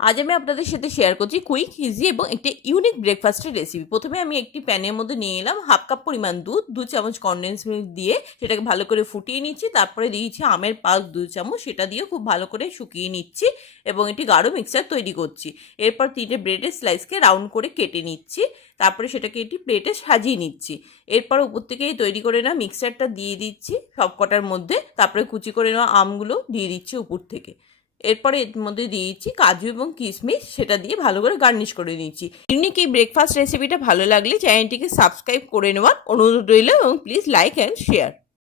আজ আমি আপনাদের সাথে শেয়ার করছি কুইক, ইজি এবং একটি ইউনিক ব্রেকফাস্টের রেসিপি। প্রথমে আমি একটি প্যানের মধ্যে নিয়ে এলাম হাফ কাপ পরিমাণ দুধ, 2 চামচ কনডেন্স মিল্ক দিয়ে সেটাকে ভালো করে ফুটিয়ে নিচ্ছি। তারপরে দিয়েছি আমের পাল্প 2 চামচ, সেটা দিয়ে খুব ভালো করে শুকিয়ে নিচ্ছি এবং একটি গাঢ় মিক্সচার তৈরি করছি। এরপর 3টে ব্রেডের স্লাইসকে রাউন্ড করে কেটে নিচ্ছি। তারপরে সেটাকে একটি প্লেটে সাজিয়ে নিচ্ছি। এরপর উপর থেকে তৈরি করে নেওয়া মিক্সচারটা দিয়ে দিচ্ছি সব কটার মধ্যে। তারপরে কুচি করে নেওয়া আমগুলো দিয়ে দিচ্ছি উপর থেকে। এরপরে এর মধ্যে দিয়েছি কাজু এবং কিশমিশ, সেটা দিয়ে ভালো করে গার্নিশ করে নিচ্ছি। ইউনিক এই ব্রেকফাস্ট রেসিপিটা ভালো লাগলে চ্যানেলটিকে সাবস্ক্রাইব করে নেওয়ার অনুরোধ রইল এবং প্লিজ লাইক অ্যান্ড শেয়ার।